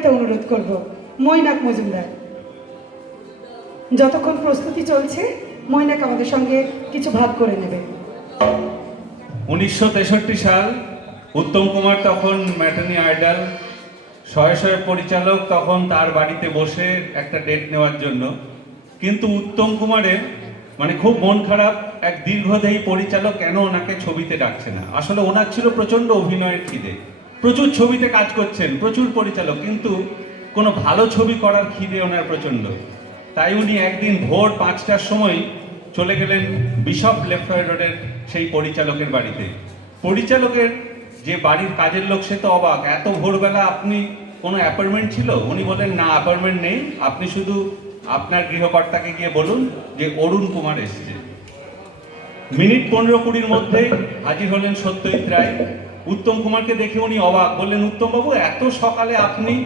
বিনীত অনুরোধ করব। মৈনাক মজুমদার, যতক্ষণ প্রস্তুতি চলছে, মৈনাক আমাদের সঙ্গে কিছু ভাগ করে নেবে। উনিশশো তেষট্টি সাল, উত্তম কুমার তখন ম্যাটার্নি আইডল, শয়ে শয়ে পরিচালক তখন তার বাড়িতে বসে একটা ডেট নেওয়ার জন্য। কিন্তু উত্তম কুমারের মানে খুব মন খারাপ, এক দীর্ঘদেহী পরিচালক কেন ওনাকে ছবিতে ডাকছে না? আসলে ওনার ছিল প্রচণ্ড অভিনয়ের খিদে প্রচুর ছবিতে কাজ করছেন, প্রচুর পরিচালক, কিন্তু কোনো ভালো ছবি করার খিদে ওনার প্রচণ্ড তাই উনি একদিন ভোর পাঁচটার সময় চলে গেলেন বিশপ লেফ্টওয়ে রোডের সেই পরিচালকের বাড়িতে। পরিচালকের যে বাড়ির কাজের লোক, সে তো অবাক। এত ভোরবেলা আপনি কোনো অ্যাপয়েন্টমেন্ট ছিল? উনি বলেন না, অ্যাপয়েন্টমেন্ট নেই। আপনি শুধু আপনার গৃহকর্তাকে গিয়ে বলুন যে অরুণ কুমার এসছে। মিনিট পনেরো কুড়ির মধ্যেই হাজির হলেন সত্যজিৎ রায়। উত্তম কুমারকে দেখে উনি অবাক। বললেন উত্তম বাবু এত সকালে আপনি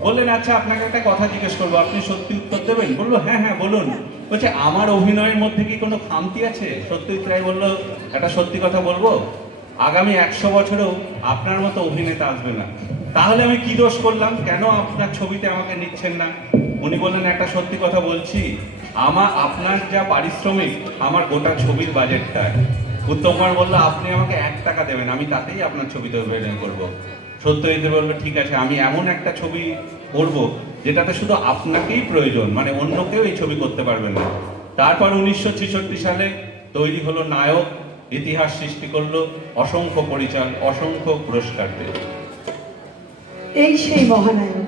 বললেন আচ্ছা আপনাকে একটা কথা জিজ্ঞেস করব, আপনি সত্যি উত্তর দেবেন? বলল হ্যাঁ হ্যাঁ বলুন। বলছে, আমার অভিনয়ের মধ্যে কি কোনো খামতি আছে? সত্যজিৎ রায় বলল, একটা সত্যি কথা বলব? আগামী একশো বছরেও আপনার মতো অভিনেতা আসবে না। তাহলে আমি কি দোষ করলাম? কেন আপনার ছবিতে আমাকে নিচ্ছেন না? উনি বললেন, একটা সত্যি কথা বলছি। আমার আপনার যা পারিশ্রমিক, আমার গোটা ছবির বাজেটটা। উত্তম কুমার বলল, আপনি আমাকে এক টাকা দেবেন, আমি তাতেই আপনার ছবিতে অভিনয় করব। সত্যজিৎ বলল, ঠিক আছে, আমি এমন একটা ছবি করব যেটাতে শুধু আপনাকেই প্রয়োজন মানে অন্য কেউ এই ছবি করতে পারবে না। তারপর উনিশশো ছেষট্টি সালে তৈরি হলো নায়ক, ইতিহাস সৃষ্টি করল অসংখ্য পরিচাল অসংখ্য পুরস্কার পেয়ে। এই সেই মহানায়ক।